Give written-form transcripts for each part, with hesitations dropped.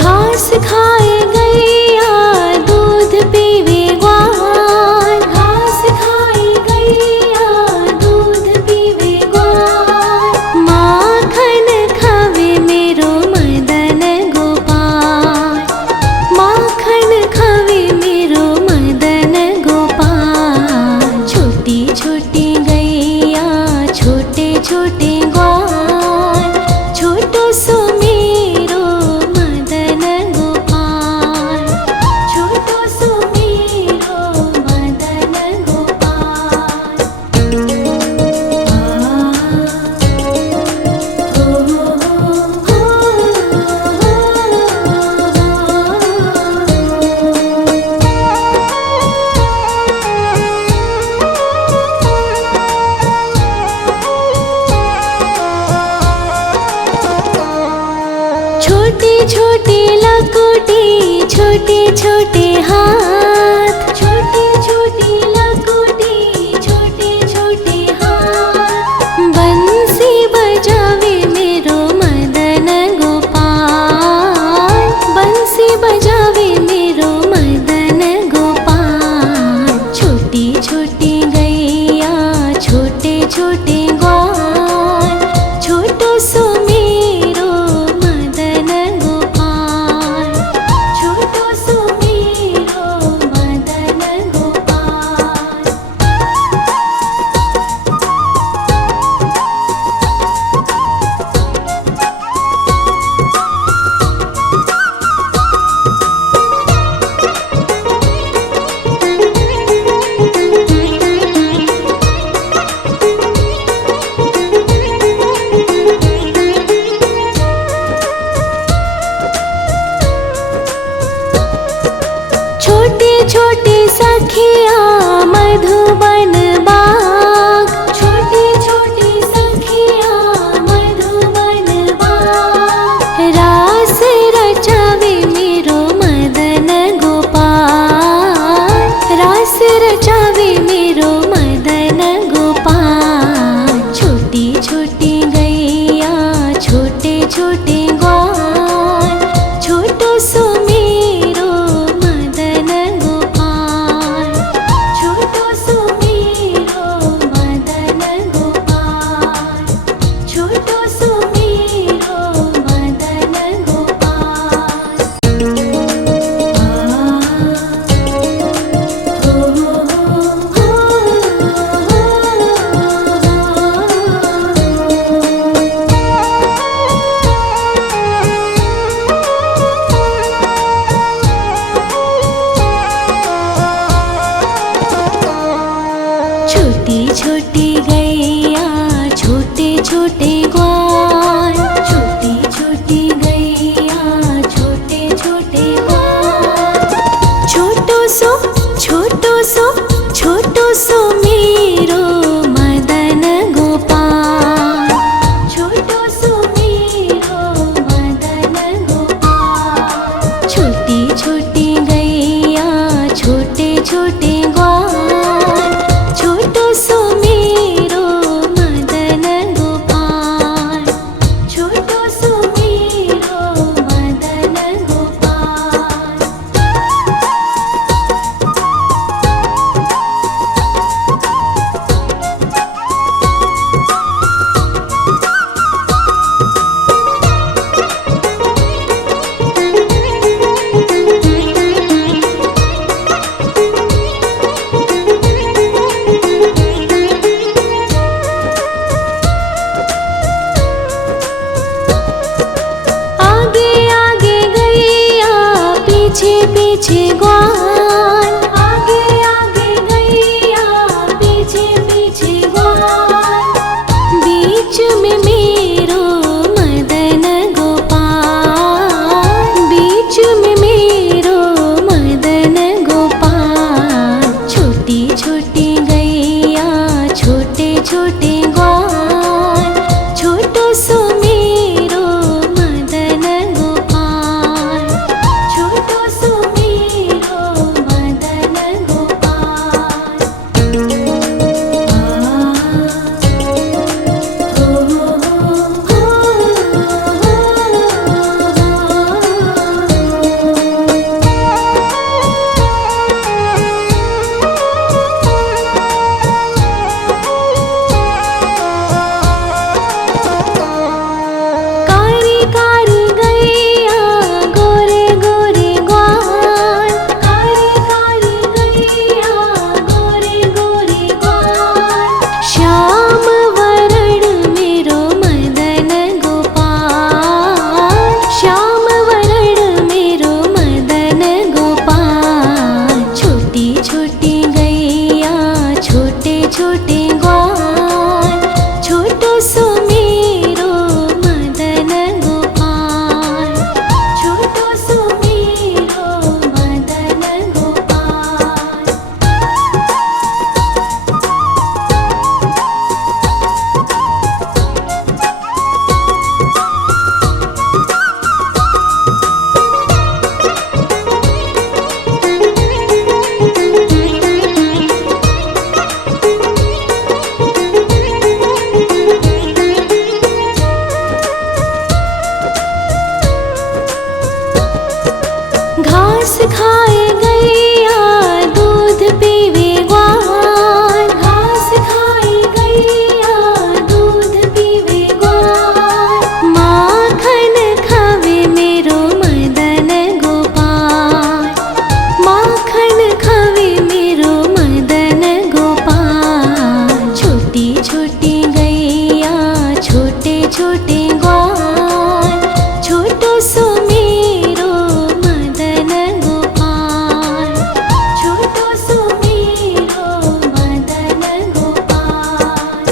घास खाए गैया दूध पीवे ग्वाल, घास खाए गैया दूध पीवे ग्वाल। माखन खावे मेरो मदन गोपाल, माखन खावे मेरो मदन गोपाल। छोटी छोटी गैया छोटे छोटे ग्वाल, छोटो सो मेरो मदन गोपाल, छोटो सो मेरो मदन गोपाल। छोटी छोटी लकोटी छोटे छोटे हाथ, छोटी छोटी लकोटी छोटे छोटे हाथ। बंसी बजावे मेरो मदन गोपाल, बंसी बजावे मेरो मदन गोपाल। छोटी छोटी गैया छोटे छोटे ग्वाल, छोटो सो मेरो मदन गोपाल, छोटो सो मेरो मदन गोपाल। छोटे छोटे सखिया मधुबन बाग, छोटे छोटे सखिया मधुबन बाग। रास रचावे मेरो मदन गोपाल, रास रचावे मेरो मदन गोपाल। छोटी छोटी गैया छोटे छोटे ग्वाल, छोटो सो मेरो मदन गोपाल, छोटो सो मेरो मदन गोपाल, छोटो सो मेरो मदन गोपाल। छोटी छोटी गैया छोटे छोटे ग्वाल, छोटी छोटी गैया छोटे छोटे ग्वाल। छोटो सो छोटो सो छोटो सो मेरो मदन गोपाल, छोटो सो मेरो मदन गोपाल। छोटी छोटी गैया छोटे छोटे ग्वाल, छोटो सो मेरो मदन गोपाल, छोटो सो मेरो मदन गोपाल। आगे आगे गैया पीछे पीछे ग्वाल, आगे आगे गैया पीछे पीछे ग्वाल। बीच में मेरो मदन गोपाल, बीच में मेरो मदन गोपाल। छोटी छोटी गैया छोटे छोटे ग्वाल, छोटो सो मेरो मदन गोपाल, छोटो सो मेरो घास खाए गैया दूध पीवे ग्वाल, घास खाए गैया दूध पीवे ग्वाल, माखन खावे मेरो मदन गोपाल, माखन खावे मेरो मदन गोपाल। छोटी छोटी गैया छोटे छोटे ग्वाल, छोटो सो मेरो मदन गोपाल, छोटो सो मेरो मदन गोपाल।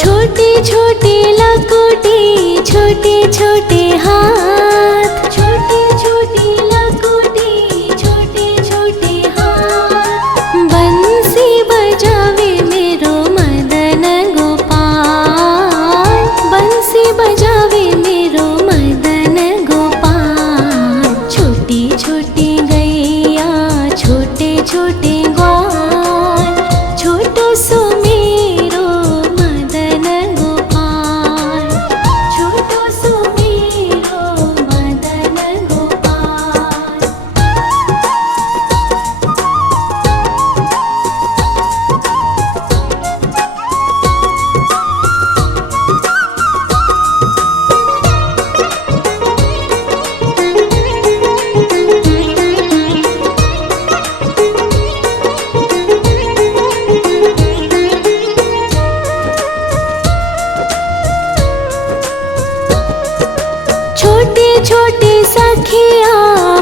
छोटे छोटे लकोटी छोटे छोटे हाथ, छोटे छोटे लकोटी छोटे छोटे हाथ, बंसी बजावे मेरो मदन गोपाल, बंसी बजावे मेरो मदन गोपाल। छोटी छोटी गैया छोटे छोटे ग्वाल, छोटो सो मेरो मदन गोपाल, छोटो सो मेरो मदन गोपाल। छोटे छोटे सखिया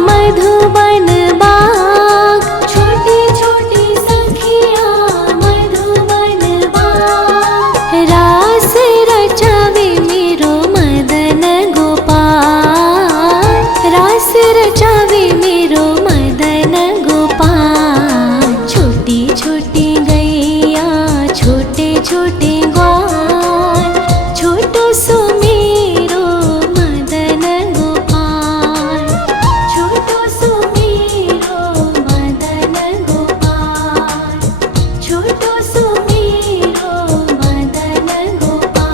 मधुबन बाग, छोटे छोटे सखिया मधुबन बाग, रास रचावे मेरो मदन गोपाल, रास रचावे मेरो मदन गोपाल। छोटी छोटी गैया छोटे छोटे ग्वाल, छोटो सो मेरो मदन गोपाल, छोटो सो मेरो मदन गोपाल, छोटो सो मेरो मदन गोपाल।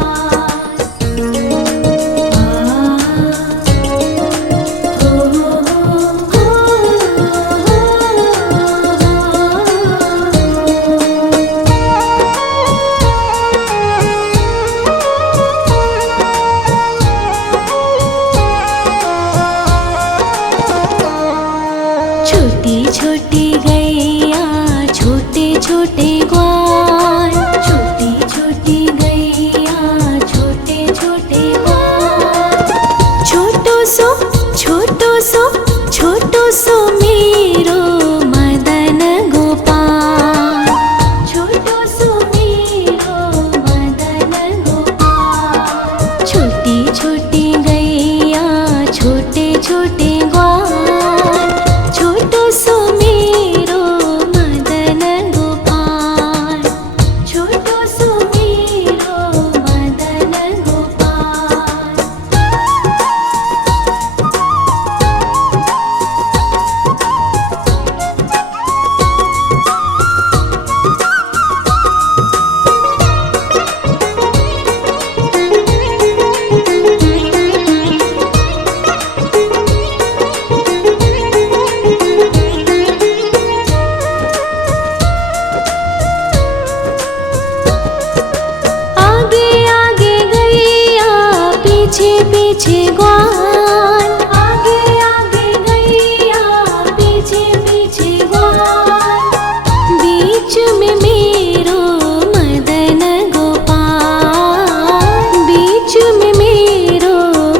छोटी छोटी गैया छोटे छोटे ग्वाल, छोटी छोटी गैया छोटे छोटे ग्वाल, छोटो सो छोटो सो छोटो सो मेरो मदन गोपाल, छोटो सो मेरो मदन गोपाल। छोटी छोटी गैया छोटे छोटे ग्वाल, छोटो सो मेरो मदन गोपाल, छोटो सो मेरो मदन गोपाल। आगे आगे गैया पीछे पीछे ग्वाल, आगे आगे गैया पीछे पीछे ग्वाल, बीच में मेरो मदन गोपाल, बीच में मेरो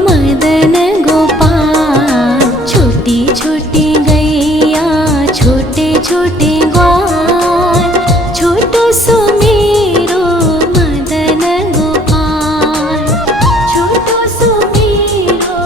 मदन गोपाल। छोटी छोटी गैया छोटे छोटे ग्वाल, छोटो सो मेरो मदन गोपाल, छोटो सो मेरो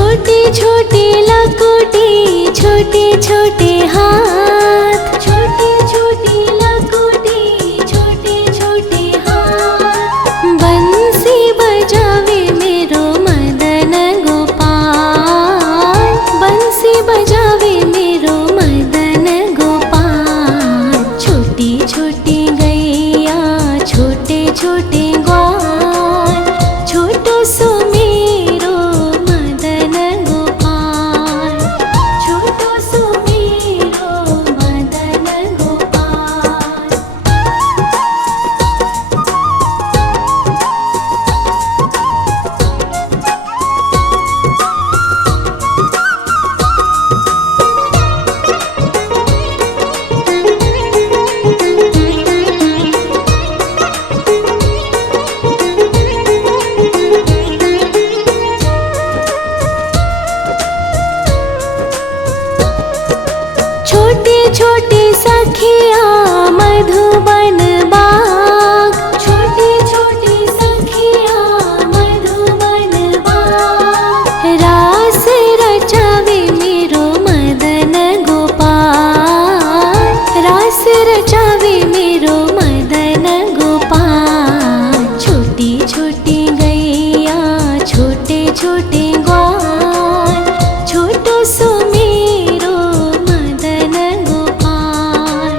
छोटे छोटे लकोटे छोटे छोटे हाथ, छोटे छोटे लकोटे छोटे छोटे हाथ। बंसी बजावे मेरो मदन गोपाल, बंसी बजावे मेरो मदन गोपाल। छोटी छोटी गैया छोटे छोटे ग्वाल, छोटो सो मेरो मदन गोपाल, छोटो सो मेरो मदन गोपाल। छोटे छोटे सखिया मधुबन बाग, छोटे छोटे सखिया मधुबन बाग। रास रचावे मेरो मदन गोपाल, रास रचावे मेरो मदन गोपाल। छोटी छोटी गैया छोटे छोटे ग्वाल, छोटो सो मेरो मदन गोपाल,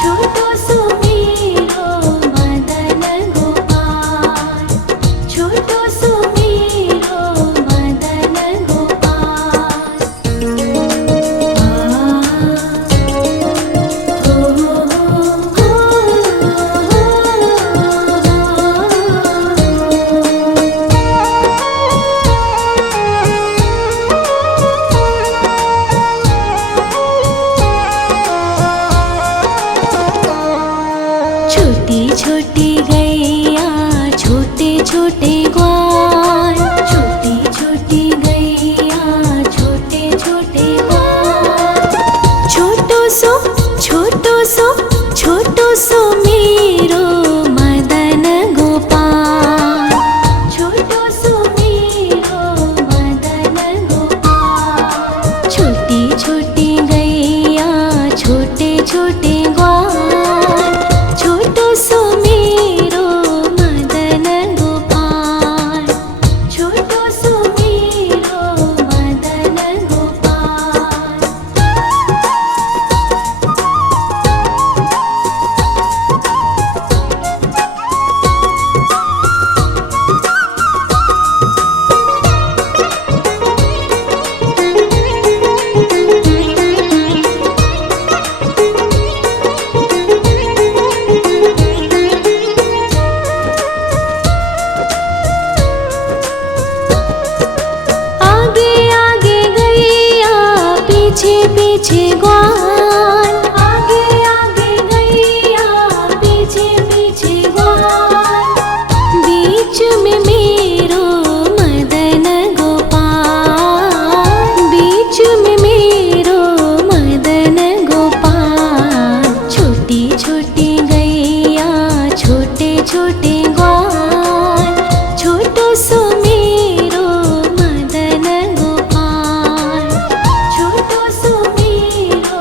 छोटो सो मेरो मदन गोपाल, छोटो सो मेरो मदन गोपाल। छोटी छोटी गैया छोटे छोटे ग्वाल, छोटी छोटी गैया छोटे छोटे ग्वाल। छोटो सो छोटो सो छोटो सो मेरो मदन गोपाल, छोटो सो मेरो मदन गोपाल। छोटी छोटी गैया छोटे छोटे ग्वाल, छोटो सो मेरो मदन गोपाल, छोटो सो मेरो मदन गोपाल। आगे आगे गैया पीछे पीछे ग्वाल, आगे आगे गैया पीछे पीछे ग्वाल। बीच में मेरो मदन गोपाल, बीच में मेरो मदन गोपाल। छोटी छोटी गैया छोटे छोटे ग्वाल, छोटो सो मेरो मदन गोपाल, छोटो सो मेरो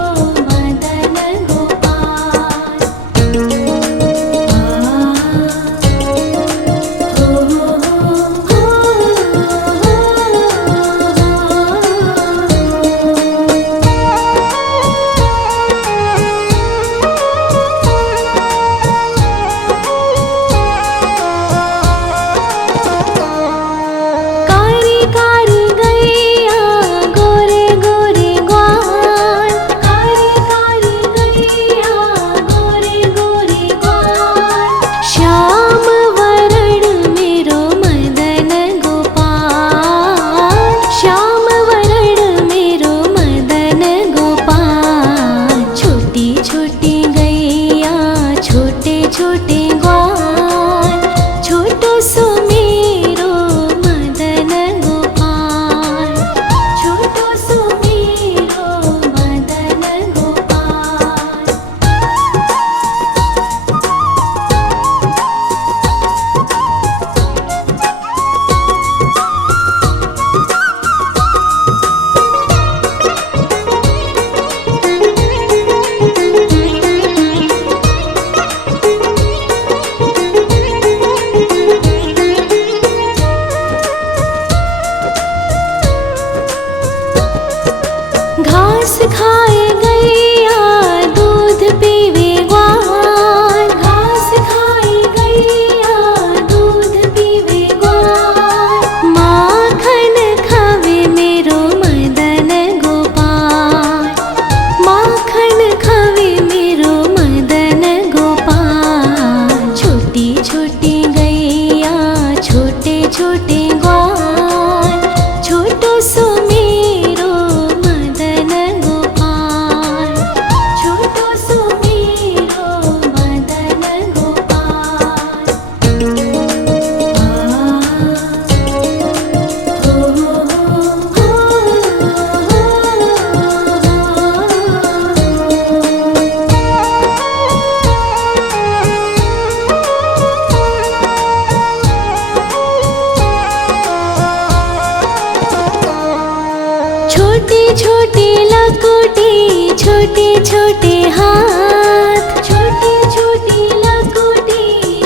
छोटी लकुटी छोटे छोटे हाथ, छोटी छोटी लकुटी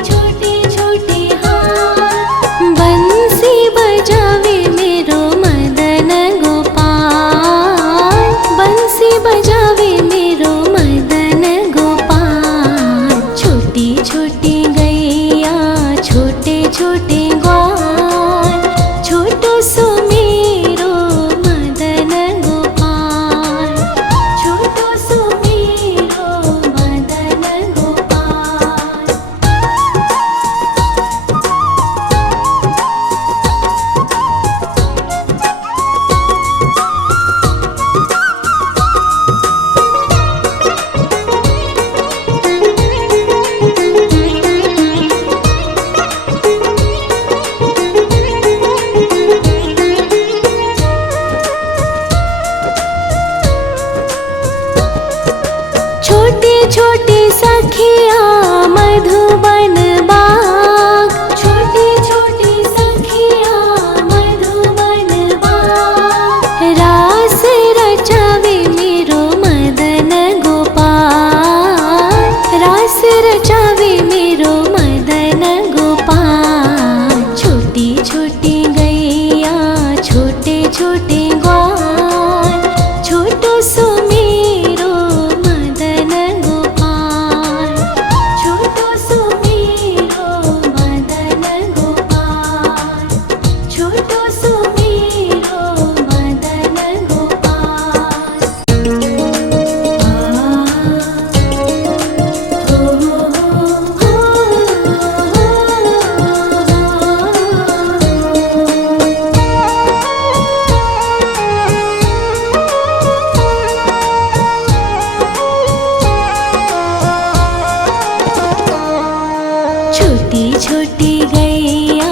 छोटे छोटे हाथ। बंसी बजावे मेरो मदन गोपाल, बंसी बजावे मेरो मदन गोपाल। छोटी छोटी गैया छोटे छोटे ग्वाल, छोटो सो मेरो मदन गोपाल, छोटो सो मेरो मदन गोपाल। छोटी छोटी सखिया मधुबन बाग, छोटी छोटी सखिया मधुबन बाग। रास रचावे मेरो मदन गोपाल, रास रचावे मेरो मदन गोपाल। छोटी छोटी गैया छोटे छोटे ग्वाल, छोटो सो मेरो मदन गोपाल, छोटो सो मेरो मदन गोपाल, छोटो सो मेरो मदन गोपाल। छोटी छोटी गैया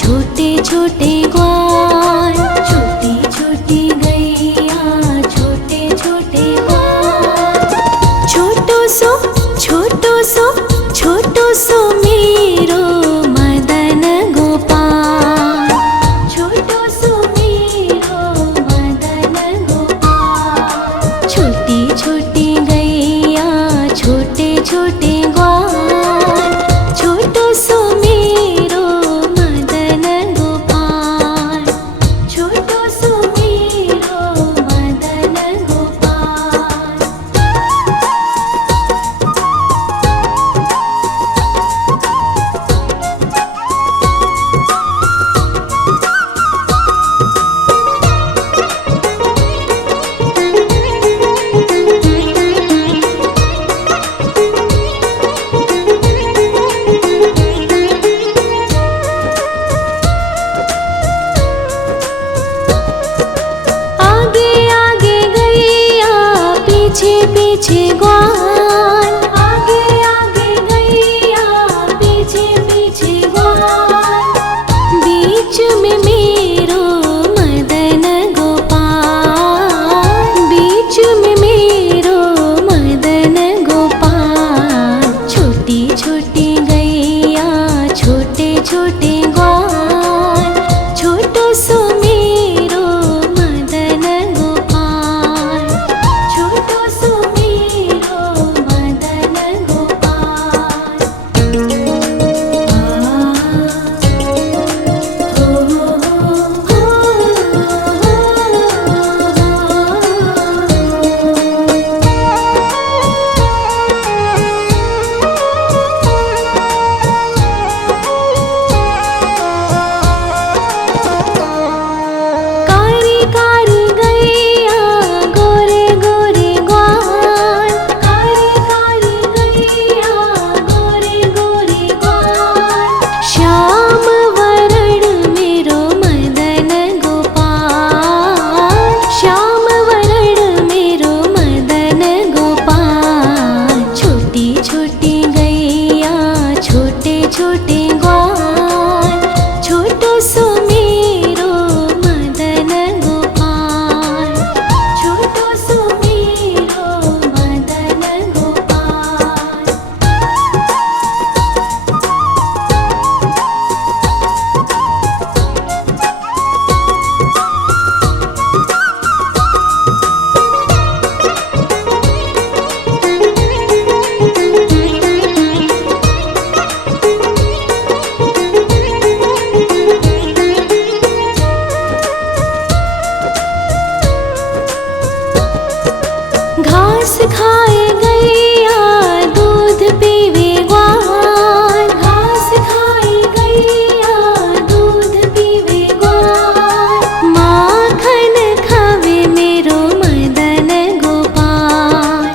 छोटे छोटे ग्वाल, छोटी छोटी गैया छोटे छोटे ग्वाल। छोटो सो छोटो सो छोटो सो मेरो मदन गोपाल, छोटो सो मेरो मदन गोपाल। छोटी छोटी गैया छोटे छोटे ग्वाल, छोटो सो मेरो मदन गोपाल, छोटो सो मेरो मदन गोपाल। आगे आगे गैया पीछे पीछे ग्वाल, आगे आगे गैया पीछे पीछे ग्वाल। बीच में मेरो मदन गोपाल, बीच में मेरो मदन गोपाल। छोटी छोटी गैया छोटे छोटे ग्वाल, छोटो सो मेरो मदन गोपाल, छोटो सो मेरो घास खाए गैया दूध पीवे ग्वाल, घास खाए गैया दूध पीवे ग्वाल। माखन खावे मेरो मदन गोपाल,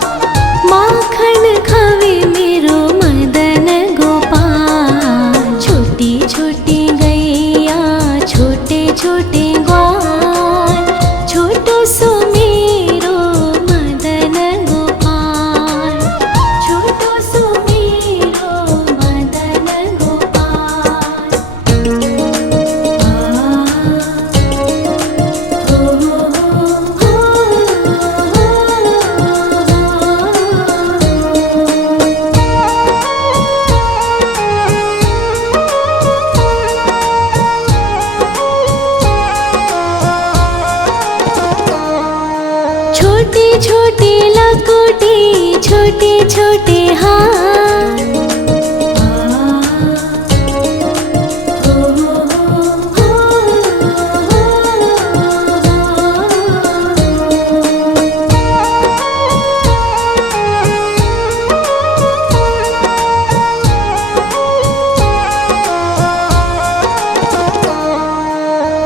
माखन खावे मेरो मदन गोपाल। छोटी छोटी गैया छोटे छोटे ग्वाल, छोटो सो मेरो मदन गोपाल, छोटो सो मेरो मदन गोपाल। छोटी छोटी लकुटी छोटे छोटे हाथ,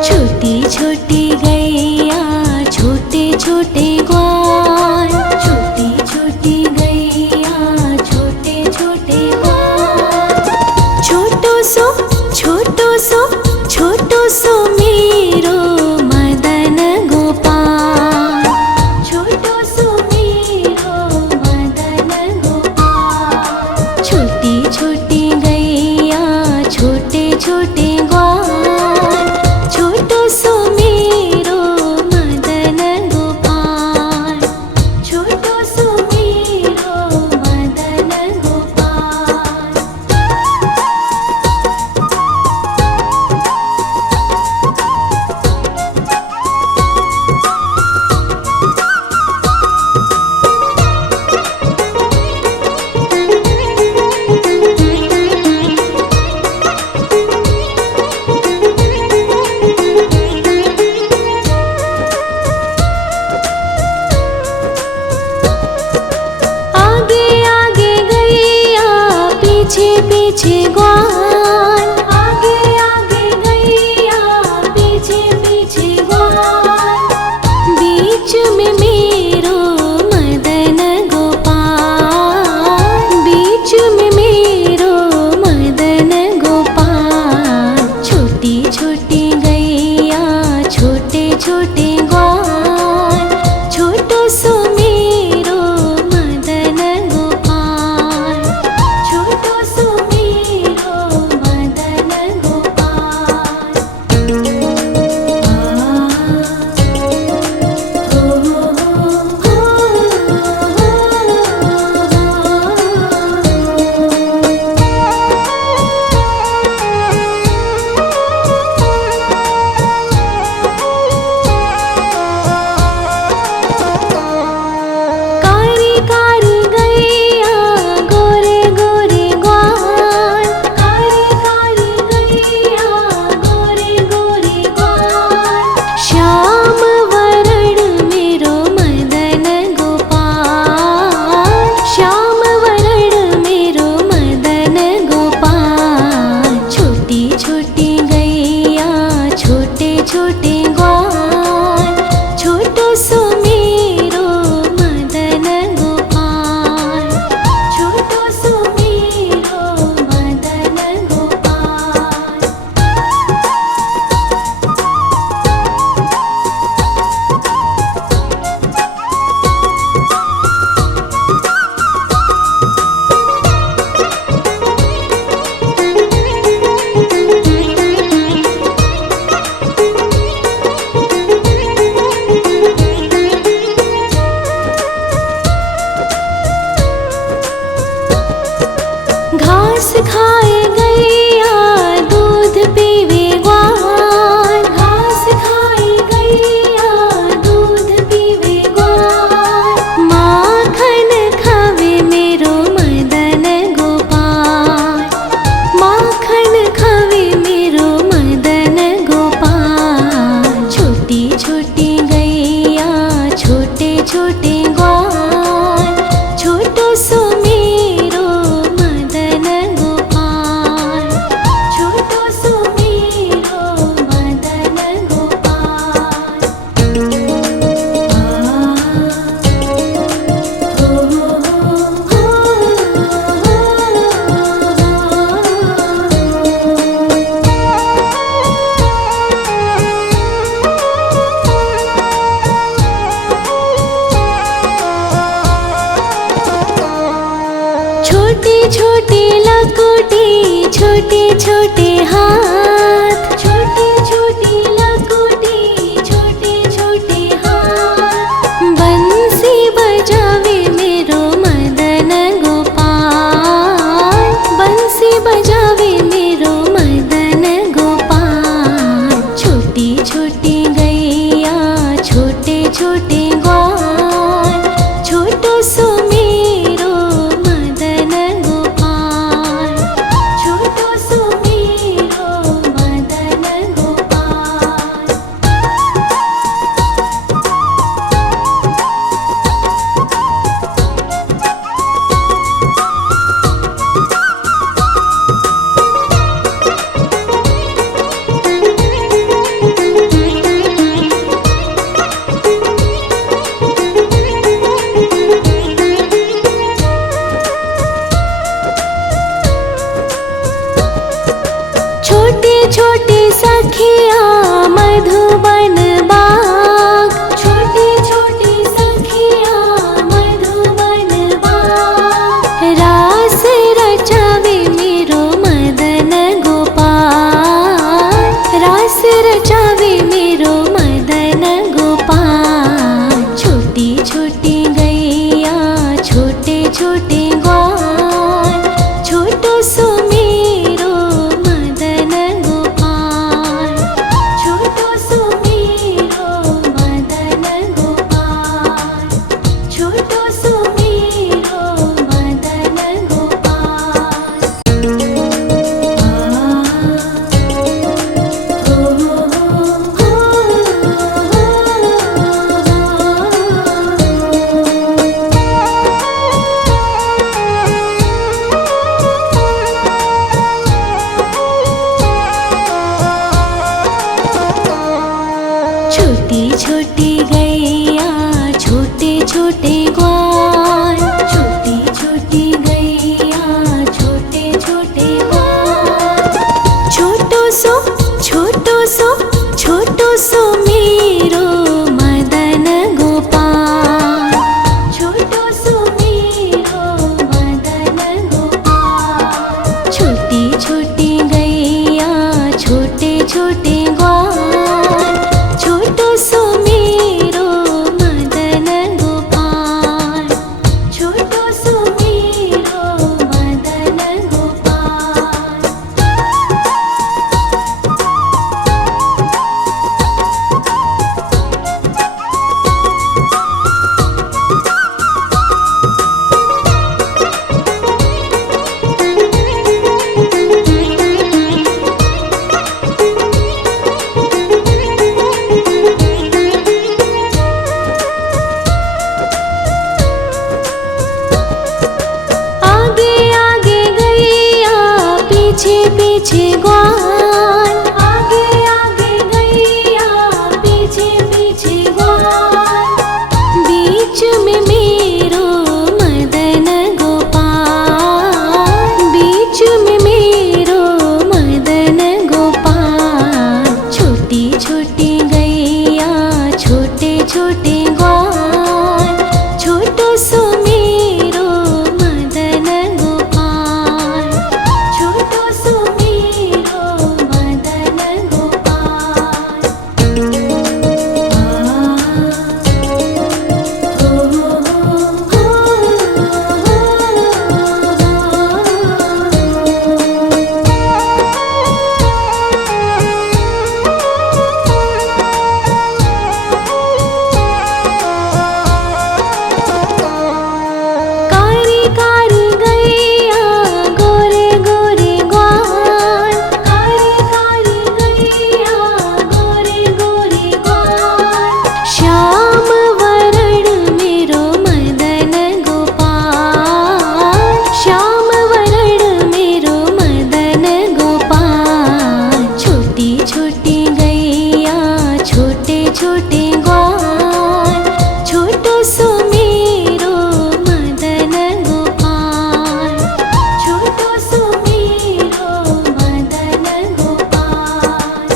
छोटी छोटी गैया छोटे छोटे ग्वाल, छोटी छोटी गैया छोटे छोटे ग्वाल। छोटो सो छोटो सो मेरो मदन गोपाल, छोटो सो मेरो मदन गोपाल। छोटी छोटी गैया छोटे छोटे ग्वाल, छोटो सो मेरो मदन गोपाल, छोटो सो मेरो मदन गोपाल। आगे आगे गैया पीछे पीछे ग्वाल, आगे आगे गैया पीछे पीछे ग्वाल। बीच में मेरो मदन गोपाल, बीच में मेरो मदन गोपाल। छोटी छोटी गैया छोटे छोटे ग्वाल, छोटो सो मेरो मदन गोपाल, छोटो सो मेरो लकोटी छोटे छोटे हाथ, छोटे छोटे लकोटी छोटे छोटे हाथ। बंसी बजावे मेरो मदन गोपाल, बंसी बजावे मेरो मदन गोपाल। छोटी छोटी गैया छोटे छोटे ग्वाल, छोटो सो मेरो मदन गोपाल, छोटो सो मेरो मदन गोपाल। छोटे छोटे सखिया मधुबन बाग, छोटे छोटे सखिया मधुबन बाग। रास रचावे मेरो मदन गोपाल, रास रचावे मेरो मदन गोपाल। छोटी छोटी गैया छोटे छोटे ग्वाल, छोटो सो मेरो मदन गोपाल, छोटो सो मेरो मदन गोपाल, छोटो सो मेरो मदन गोपाल। छोटी छोटी गैया छोटे छोटे ग्वाल, छोटी छोटी गैया छोटे छोटे ग्वाल। छोटो सो छोटो सो छोटो सो मेरो मदन गोपाल, छोटो सो मेरो मदन गोपाल। छोटी छोटी गैया छोटे छोटे ग्वाल, छोटो सो मेरो मदन गोपाल, छोटो सो मेरो मदन गोपाल। आगे आगे गैया पीछे पीछे ग्वाल, आगे आगे गैया पीछे पीछे ग्वाल। बीच में मेरो मदन गोपाल, बीच में मेरो मदन गोपाल। छोटी छोटी गैया छोटे छोटे ग्वाल, छोटो सो मेरो मदन गोपाल, छोटो सो मेरो मदन गोपाल। कारी कारी गैया गोरे गोरे ग्वाल, कारी कारी गैया गोरे गोरे ग्वाल। श्याम वरण मेरो मदन गोपाल, श्याम वरण मेरो मदन गोपाल। छोटी छोटी गैया छोटे छोटे ग्वाल, छोटो सो मेरो मदन गोपाल, छोटो सो मेरो मदन गोपाल।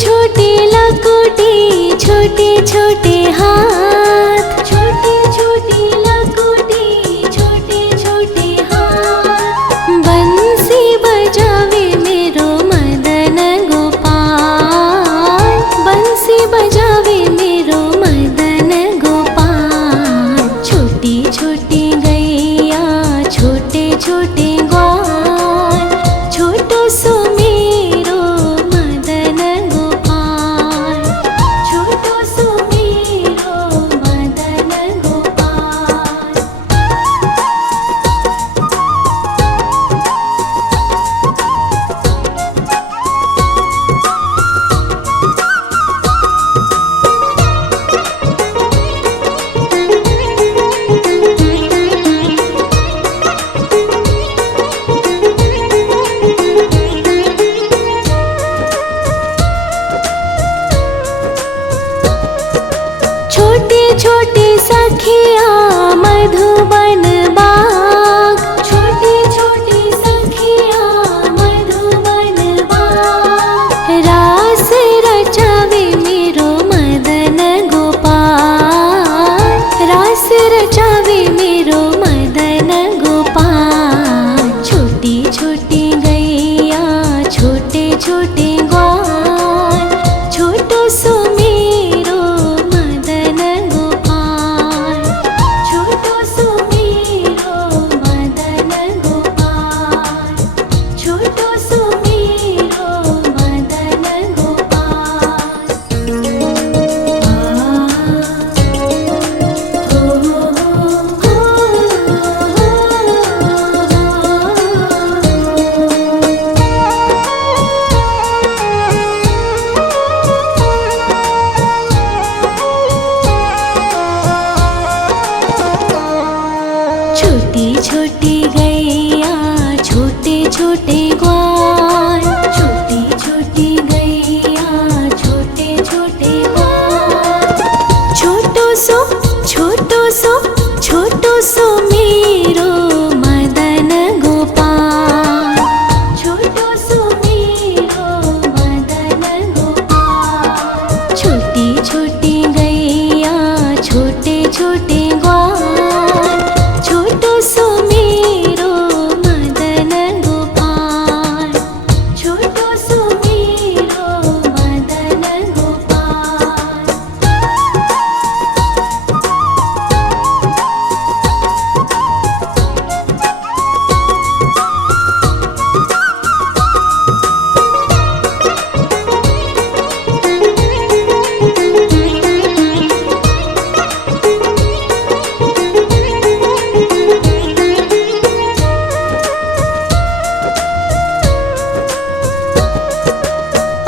छोटी लकुटी छोटे छोटे हाथ, छोटी छोटी लकुटी छोटे छोटे हाथ। बंसी बजावे मेरो मदन गोपाल, बंसी बजावे मेरो मदन गोपाल। छोटी छोटी गैया छोटे छोटे ग्वाल, छोटो सो मेरो मदन गोपाल, छोटो सो मेरो मदन गोपाल। छोटे छोटे सखिया मधुबन बाग, छोटे छोटे सखिया मधुबन बाग। रास रचावे मेरो मदन गोपाल, रास रचावे मेरो मदन गोपाल। छोटी छोटी गैया छोटे छोटे ग्वाल, छोटो सो मेरो मदन गोपाल, छोटो सो मेरो मदन गोपाल, छोटो सो मेरो मदन गोपाल। छोटी छोटी गैया छोटे छोटे ग्वाल, छोटी छोटी गैया छोटे छोटे ग्वाल। छोटो सो छोटो सो छोटो सो मेरो मदन गोपाल, छोटो सो मेरो मदन गोपाल। छोटी छोटी गैया छोटे छोटे ग्वाल, छोटो सो मेरो मदन गोपाल, छोटो सो मेरो मदन गोपाल।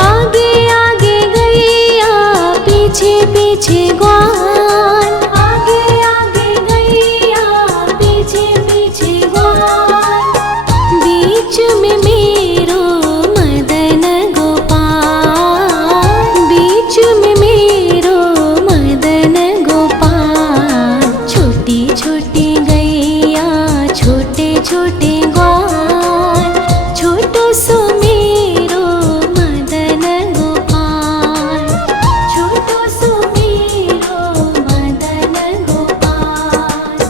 आगे आगे गैया पीछे पीछे ग्वाल, आगे आगे गैया पीछे पीछे ग्वाल। बीच में मेरो मदन गोपाल, बीच में मेरो मदन गोपाल। छोटी छोटी गैया छोटे छोटे ग्वाल, छोटो सो मेरो मदन गोपाल, छोटो सो मेरो मदन गोपाल।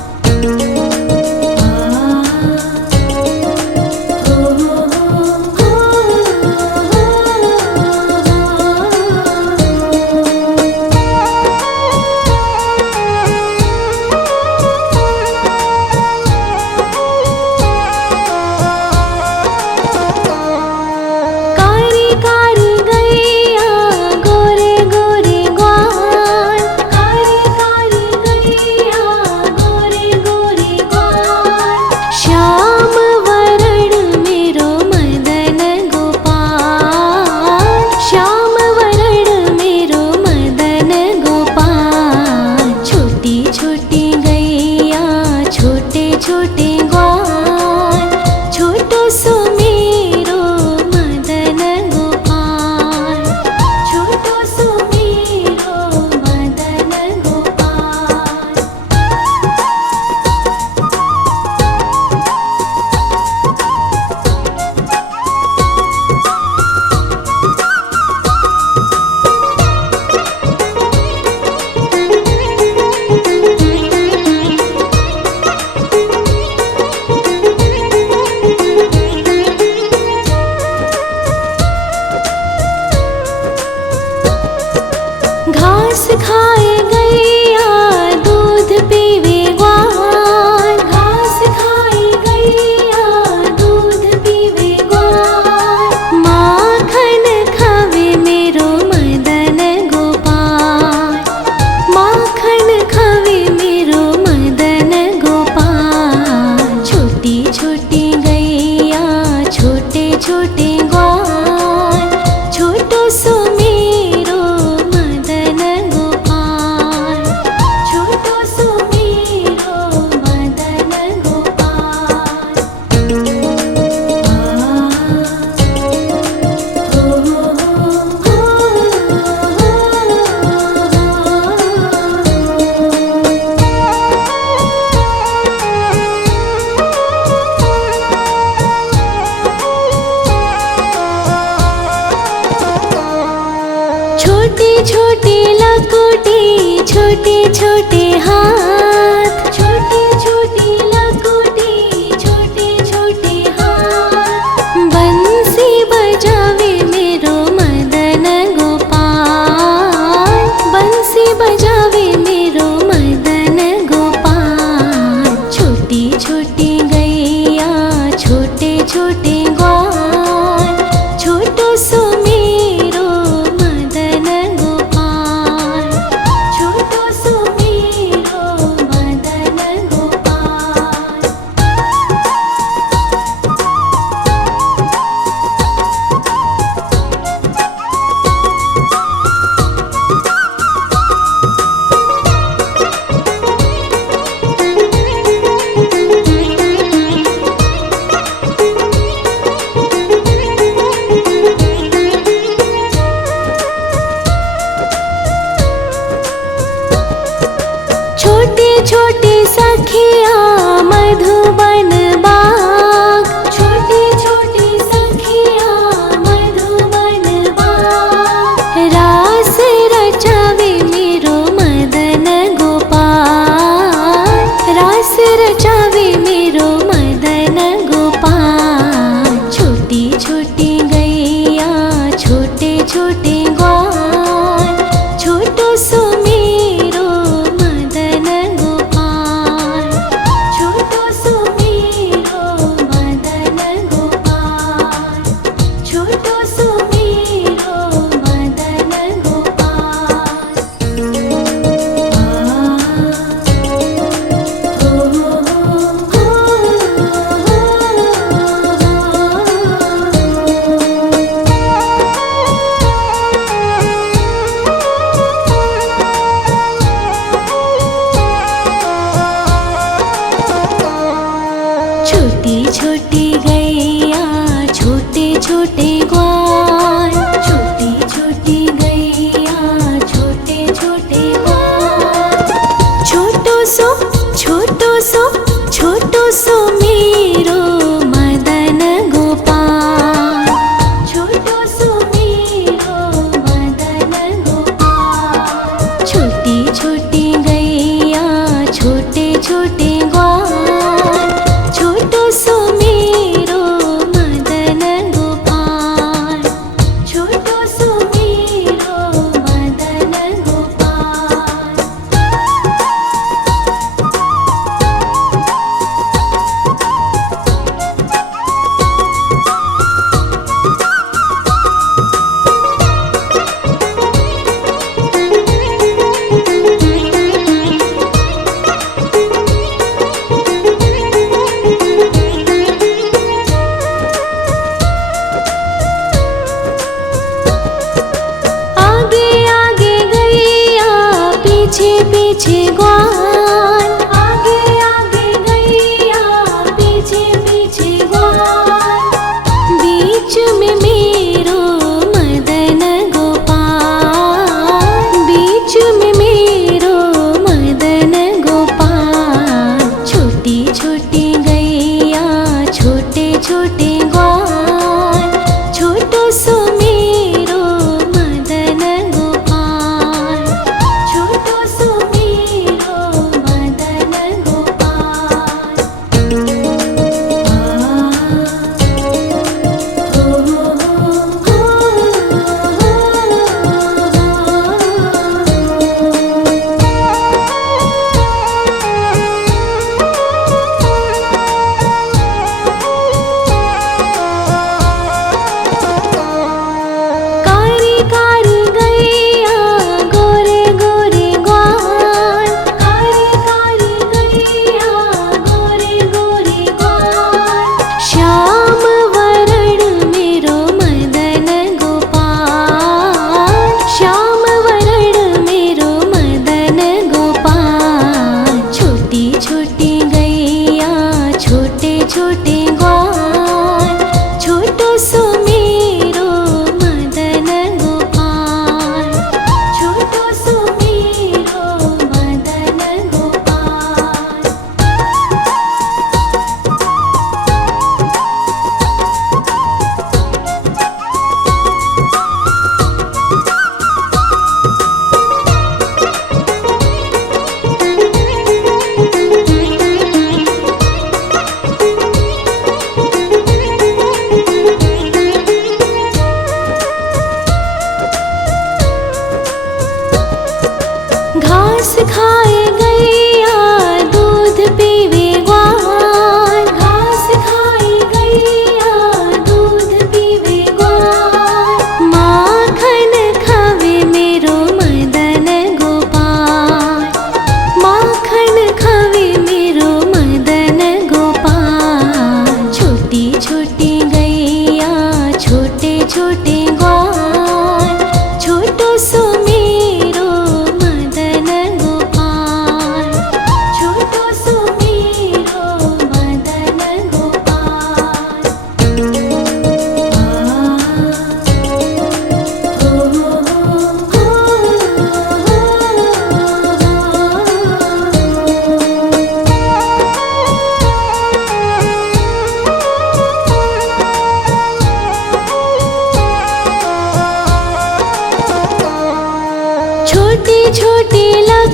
छोटे हाथ, छोटे छोटे लकोटी, छोटे छोटे हाथ। बंसी बजावे मेरो मदन गोपाल, बंसी बजावे मेरो मदन गोपाल। छोटी छोटी गैया, छोटे छोटे ग्वाल, छोटो सो मेरो मदन गोपाल, छोटो सो मेरो मदन गोपाल। छोटे छोटे सखिया मधुबन बाग, छोटे छोटे सखिया मधुबन बाग। रास रचावे मेरो मदन गोपाल, रास रचावे मेरो मदन गोपाल। छोटी छोटी गैया, छोटे छोटे ग्वाल, छोटो सो मेरो मदन गोपाल, छोटो सो मेरो मदन गोपाल, छोटो सो मेरो मदन गोपाल। छोटी छोटी गैया, छोटे छोटे ग्वाल, छोटी छोटी गैया, छोटे छोटे ग्वाल। छोटो सो, छोटो सो, छोटो सो मेरो मदन गोपाल, छोटो सो मेरो मदन गोपाल। छोटी छोटी गैया, छोटे छोटे ग्वाल, छोटो सो मेरो मदन गोपाल, छोटो सो मेरो मदन गोपाल। आगे आगे गैया, पीछे पीछे ग्वाल, आगे आगे गैया, पीछे पीछे ग्वाल। बीच में मेरो मदन गोपाल, बीच में मेरो मदन गोपाल। छोटी छोटी गैया, छोटे छोटे ग्वाल, छोटो सो मेरो मदन गोपाल, छोटो सो मेरो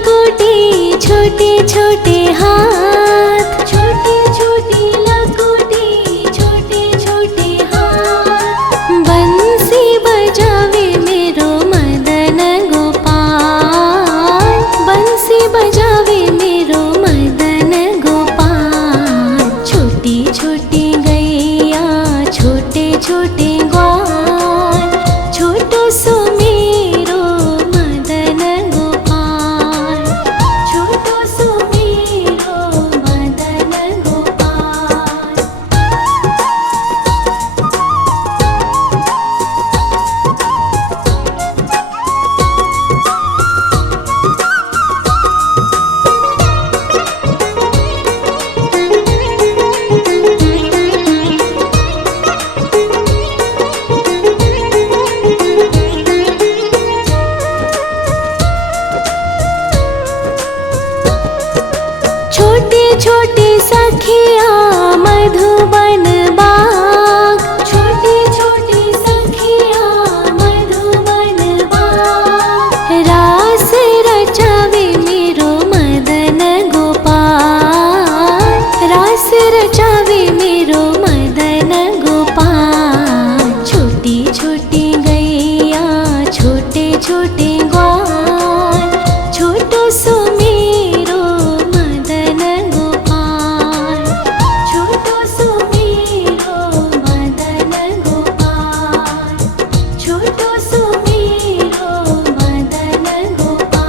लकोटी छोटे छोटे हाथ, छोटे छोटे लकोटी छोटे छोटे हाथ। बंसी बजावे मेरो मदन गोपाल, बंसी बजावे मेरो मदन गोपाल। छोटी छोटी गैया छोटे छोटे ग्वाल, छोटो सो मेरो मदन गोपाल, छोटो सो मेरो मदन गोपाल। छोटे छोटे सखिया मधुबन बाग, छोटे छोटे सखिया मधुबन बाग। रास रचावे मेरो मदन गोपाल, रास रचावे मेरो मदन गोपाल। छोटी छोटी गैया छोटे छोटे ग्वाल, छोटो सो मेरो मदन गोपाल, छोटो सो मेरो मदन गोपाल, छोटो सो मेरो मदन गोपाल।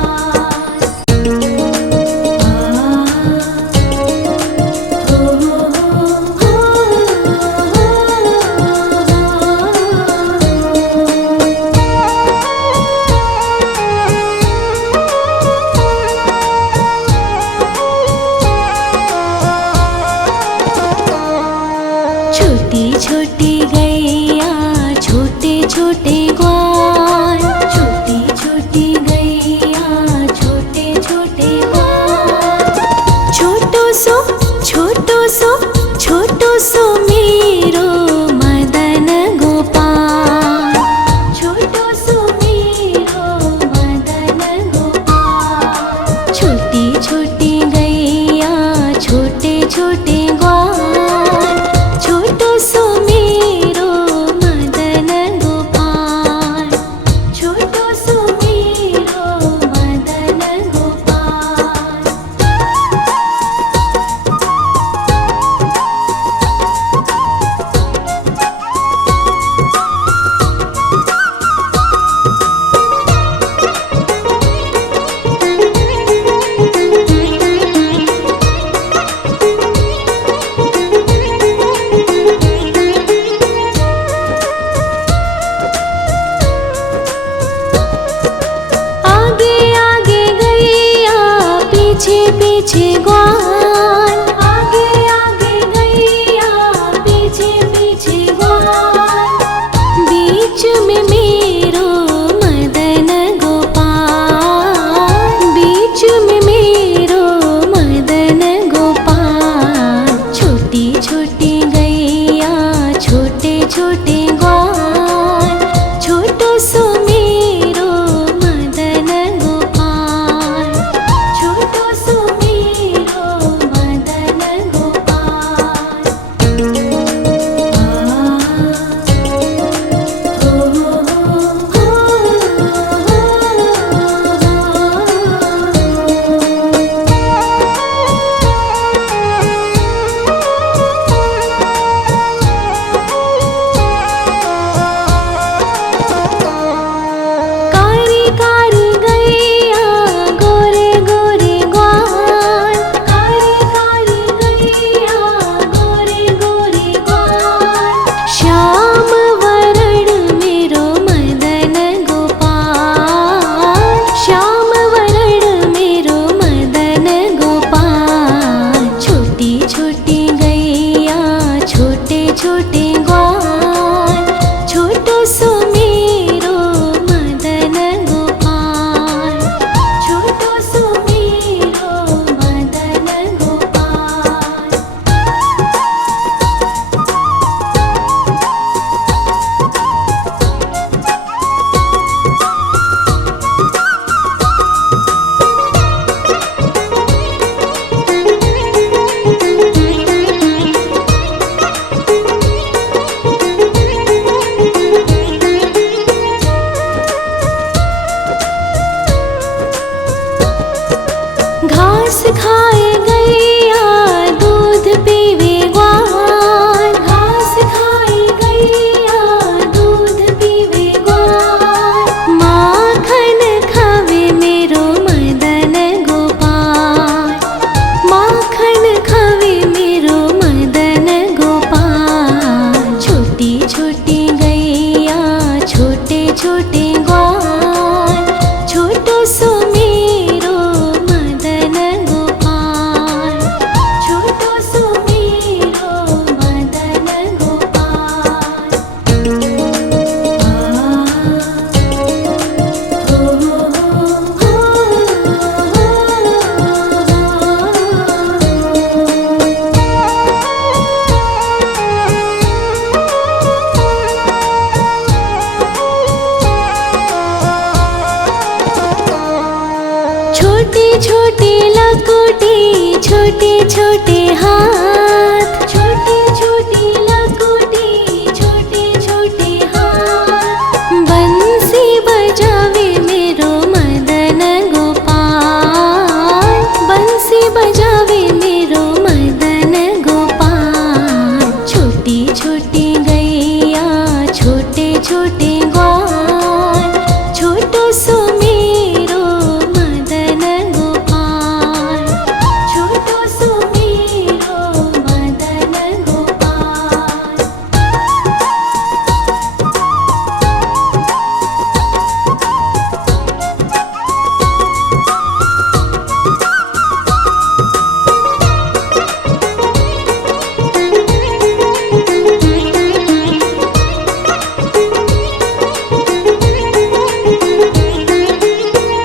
छोटी छोटी गैया छोटे छोटे ग्वाल, छोटी छोटी गैया छोटे छोटे ग्वाल। छोटो सो छोटो सो छोटो सो मेरो मदन गोपाल, छोटो सो मेरो मदन गोपाल। छोटी छोटी गैया छोटे छोटे ग्वाल, छोटो सो मेरो मदन गोपाल, छोटो सो मेरो मदन गोपाल। आगे आगे गैया पीछे पीछे ग्वाल, आगे आगे गैया पीछे पीछे ग्वाल। बीच में मेरो मदन गोपाल, बीच में मेरो मदन गोपाल। छोटी छोटी गैया छोटे छोटे ग्वाल, छोटो सो मेरो मदन गोपाल, छोटो सो मेरो छोटे छोटे